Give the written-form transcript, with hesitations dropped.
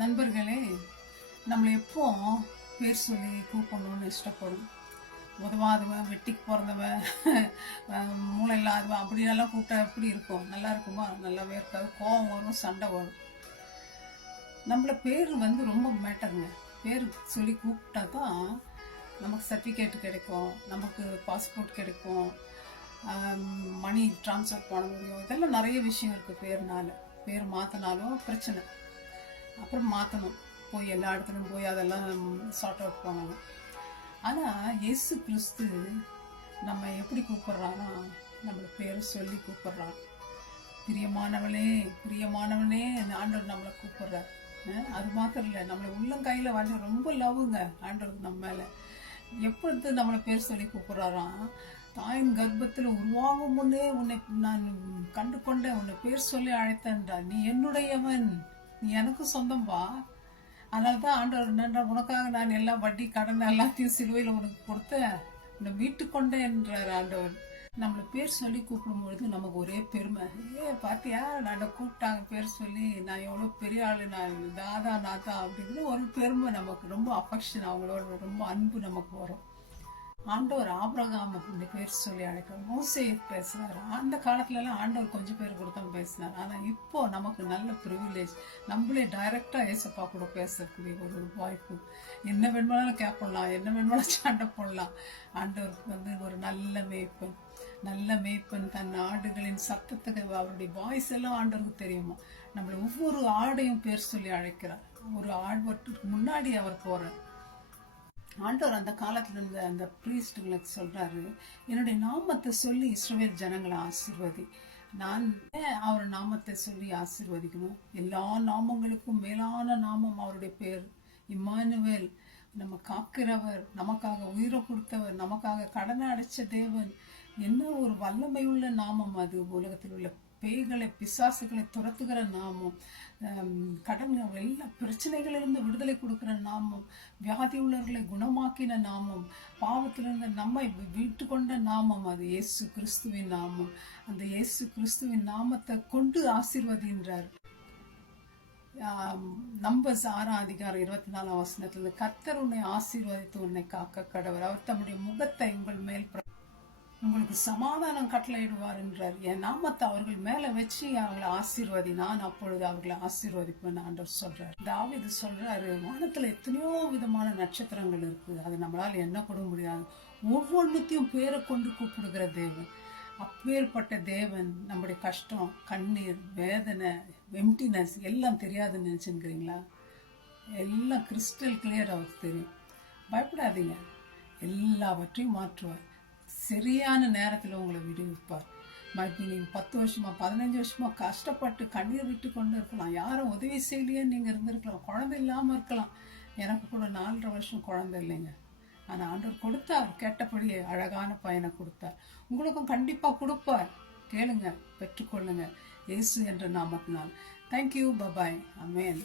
நண்பர்களே, நம்மளை எப்போ பேர் சொல்லி கூப்பிடணும்னு இஷ்டப்படும். உதவாதவன், வெட்டிக்கு பிறந்தவன், மூளை இல்லாதவன் அப்படியெல்லாம் கூப்பிட்டா எப்படி இருக்கும்? நல்லா இருக்குமா? நல்லாவே இருக்காது. கோபம் வரும், சண்டை வரும். நம்மளை பேர் ரொம்ப மேட்டருங்க. பேர் சொல்லி கூப்பிட்டா தான் நமக்கு சர்டிஃபிகேட் கிடைக்கும், நமக்கு பாஸ்போர்ட் கிடைக்கும், மணி ட்ரான்ஸ்ஃபர் பண்ண முடியும். இதெல்லாம் நிறைய விஷயம் இருக்குது பேர்னால. பேர் மாற்றினாலும் பிரச்சனை. அப்புறம் மாற்றணும், போய் எல்லா இடத்துலையும் போய் அதெல்லாம் சார்ட் அவுட் பண்ணணும். ஆனால் இயேசு கிறிஸ்து நம்ம எப்படி கூப்பிட்றான்னா, நம்மளை பேரை சொல்லி கூப்பிட்றான். பிரியமானவளே, பிரியமானவனே ஆண்டவர் நம்மளை கூப்பிட்றார். அது மாத்திரம் இல்லை, நம்மளை உள்ளங்கையில் வாழ்ந்த ரொம்ப லவ்வுங்க ஆண்டவருக்கு நம்ம மேலே. எப்பொழுது நம்மளை பேர் சொல்லி கூப்பிட்றாராம், தாயின் கர்ப்பத்தில் உருவாகும் முன்னே உன்னை நான் கண்டு கொண்டேன், உன்னை பேர் சொல்லி அழைத்தேன்றார். நீ என்னுடையவன், நீ எனக்கு சொந்தம்பா. அதனால தான் ஆண்டவர் என்னன்ற, உனக்காக நான் எல்லா வட்டி கடன் எல்லாத்தையும் சிலுவையில் உனக்கு கொடுத்தேன், உன்னை மீட்டு கொண்டேன் என்றார் ஆண்டவர். நம்மளை பேர் சொல்லி கூப்பிடும்பொழுது நமக்கு ஒரே பெருமை. பார்த்தியா, நான் கூப்பிட்டாங்க பேர் சொல்லி, நான் எவ்வளோ பெரிய ஆள், நான் தாதா நாத்தா அப்படின்னு ஒரு பெருமை நமக்கு. ரொம்ப அஃபெக்ஷன், அவங்களோட ரொம்ப அன்பு நமக்கு வரும். ஆண்டவர் ஆபிரகாம் அப்படின்னு பேர் சொல்லி அழைக்கிறார். மோசே பேசுறாரு. அந்த காலத்துலலாம் ஆண்டவர் கொஞ்சம் பேர் கொடுத்தா பேசினார். ஆனால் இப்போ நமக்கு நல்ல ப்ரிவிலேஜ், நம்மளே டைரக்டா ஏசப்பா கூட பேசக்கூடிய ஒரு வாய்ப்பு. என்ன வேணுமானாலும் கேட்படலாம், என்ன வேணுமானாலும் சண்டை போடலாம். ஆண்டவருக்கு ஒரு நல்ல மேய்ப்பன், நல்ல மேய்ப்பன் தன் ஆடுகளின் சத்தத்துக்கு அவருடைய வாய்ஸ் எல்லாம் ஆண்டவருக்கு தெரியுமா. நம்மளை ஒவ்வொரு ஆடையும் பேர் சொல்லி அழைக்கிறார். ஒரு ஆழ்வற்றுக்கு முன்னாடி அவர் போறார். ஆண்டவர் அந்த காலத்துல இருந்த அந்த பிரீஸ்டுங்களுக்கு சொல்றாரு, என்னுடைய நாமத்தை சொல்லி இஸ்ரவேல் ஜனங்களை ஆசீர்வதி. நான் அவர் நாமத்தை சொல்லி ஆசீர்வதிக்கணும். எல்லா நாமங்களுக்கும் மேலான நாமம் அவருடைய பேர் இம்மானுவேல். நம்ம காக்கிறவர், நமக்காக உயிரை கொடுத்தவர், நமக்காக கடனை அடைச்ச தேவன். என்ன ஒரு வல்லமையுள்ள நாமம் அது. உலகத்தில் உள்ள பேய்களை, பிசாசுகளை துரத்துகிற நாமம், கடன் எல்லா பிரச்சனைகளிலிருந்து விடுதலை கொடுக்கிற நாமம், வியாதி உள்ளவர்களை குணமாக்கின நாமம், பாவத்திலிருந்து நம்மை மீட்டு கொண்ட நாமம் அது இயேசு கிறிஸ்துவின் நாமம். அந்த இயேசு கிறிஸ்துவின் நாமத்தை கொண்டு ஆசீர்வதின்றார். நம்பர்ஸ் 6:24 கர்த்தர் உன்னை ஆசீர்வதித்து உன்னை காக்க கடவர். அவர் தம்முடைய முகத்தை உங்கள் மேல் உங்களுக்கு சமாதானம் கட்டளையிடுவார் என்றார். என் நாமத்தை அவர்கள் மேல வச்சு அவங்களை ஆசீர்வதி, நான் அப்பொழுது அவர்களை ஆசீர்வதிப்பேன் ஆண்டவர் சொல்றார். தாவீது சொல்றாரு, வானத்துல எத்தனையோ விதமான நட்சத்திரங்கள் இருக்கு, அது நம்மளால என்ன கூட முடியாது. ஒவ்வொன்றுத்தையும் பேரை கொண்டு கூப்பிடுகிற தேவன். அப்பேற்பட்ட தேவன் நம்முடைய கஷ்டம், கண்ணீர், வேதனை, எம்டினஸ் எல்லாம் தெரியாதுன்னு நினைச்சுக்கிறீங்களா? எல்லாம் கிறிஸ்டல் கிளியர் அவருக்கு தெரியும். பயப்படாதீங்க, எல்லாவற்றையும் மாற்றுவார். சரியான நேரத்தில் உங்களை விடுவிப்பார். மறுபடியும் நீங்கள் 10 வருஷமா 15 வருஷமா கஷ்டப்பட்டு கண்ணீர் விட்டு கொண்டு இருக்கலாம், யாரும் உதவி செய்யலையே நீங்கள் இருந்திருக்கலாம், குழந்தை இல்லாமல் இருக்கலாம். எனக்கு கூட 4.5 வருஷம் குழந்தை இல்லைங்க. ஆனால் ஆண்டவர் கொடுத்தார், கேட்டபடியே அழகான பையனை கொடுத்தார். உங்களுக்கும் கண்டிப்பாக கொடுப்பார். கேளுங்க, பெற்றுக்கொள்ளுங்க இயேசு என்ற நாமத்தினால். தேங்க்யூ, பபாய், அமேன்.